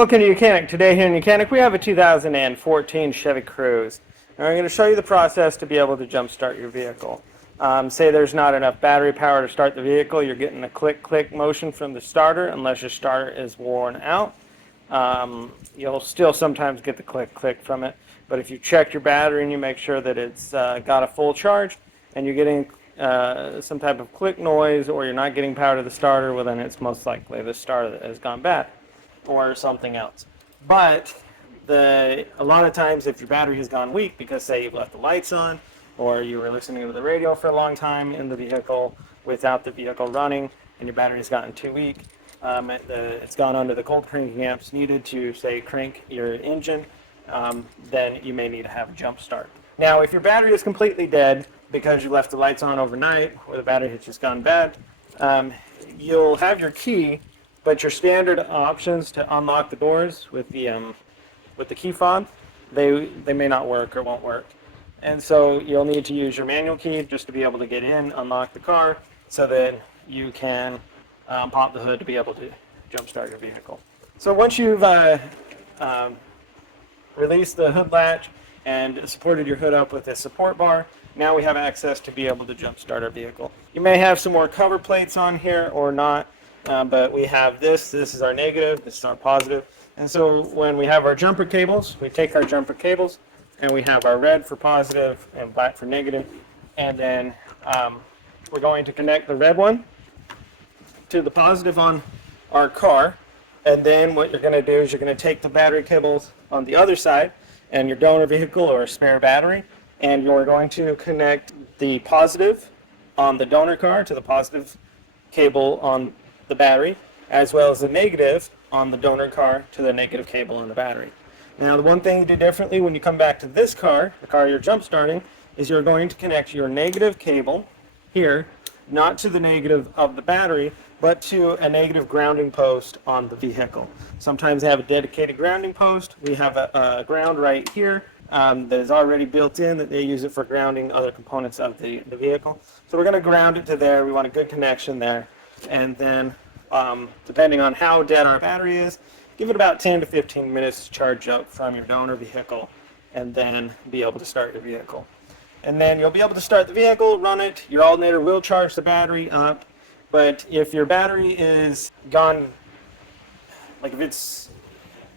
Welcome to YOUCANIC. Today here in YOUCANIC we have a 2014 Chevy Cruze. And we're going to show you the process to be able to jump start your vehicle. Say there's not enough battery power to start the vehicle, you're getting a click-click motion from the starter unless your starter is worn out. You'll still sometimes get the click-click from it, but if you check your battery and you make sure that it's got a full charge and you're getting some type of click noise or you're not getting power to the starter, well then it's most likely the starter that has gone bad or something else. But a lot of times if your battery has gone weak because say you've left the lights on or you were listening to the radio for a long time in the vehicle without the vehicle running and your battery has gotten too weak, it's gone under the cold cranking amps needed to say crank your engine, then you may need to have a jump start. Now if your battery is completely dead because you left the lights on overnight or the battery has just gone bad, you'll have your key, but your standard options to unlock the doors with the key fob, they may not work or won't work. And so you'll need to use your manual key just to be able to get in, unlock the car, so that you can pop the hood to be able to jump start your vehicle. So once you've released the hood latch and supported your hood up with a support bar, now we have access to be able to jump start our vehicle. You may have some more cover plates on here or not, but we have this is our negative, this is our positive. And so when we have our jumper cables, we take our jumper cables and we have our red for positive and black for negative, and then we're going to connect the red one to the positive on our car, and then what you're going to do is you're going to take the battery cables on the other side and your donor vehicle or spare battery, and you're going to connect the positive on the donor car to the positive cable on the battery, as well as the negative on the donor car to the negative cable on the battery. Now the one thing you do differently when you come back to this car, the car you're jump starting, is you're going to connect your negative cable here, not to the negative of the battery, but to a negative grounding post on the vehicle. Sometimes they have a dedicated grounding post. We have a ground right here that is already built in, that they use it for grounding other components of the vehicle. So we're going to ground it to there. We want a good connection there. And then depending on how dead our battery is, give it about 10 to 15 minutes to charge up from your donor vehicle and then be able to start your vehicle. And then you'll be able to start the vehicle, run it. Your alternator will charge the battery up, but if your battery is gone, like if it's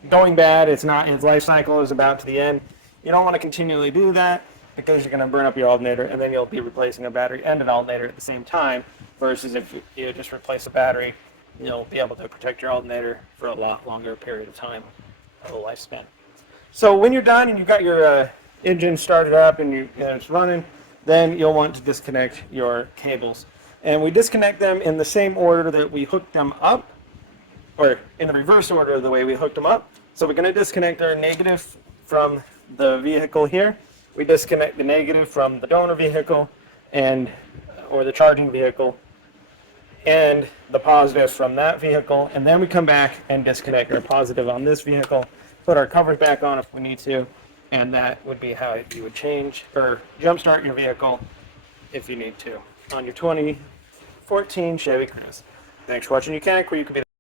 going bad, its life cycle is about to the end, you don't want to continually do that because you're going to burn up your alternator and then you'll be replacing a battery and an alternator at the same time, versus if you just replace a battery, you'll be able to protect your alternator for a lot longer period of time of the lifespan. So when you're done and you've got your engine started up and it's running, then you'll want to disconnect your cables. And we disconnect them in the same order that we hooked them up, or in the reverse order of the way we hooked them up. So we're going to disconnect our negative from the vehicle here. We disconnect the negative from the donor vehicle or the charging vehicle, and the positive from that vehicle, and then we come back and disconnect our positive on this vehicle, put our covers back on if we need to, and that would be how you would change or jump start your vehicle if you need to on your 2014 Chevy Cruze. Thanks for watching YOUCANIC, where you can be the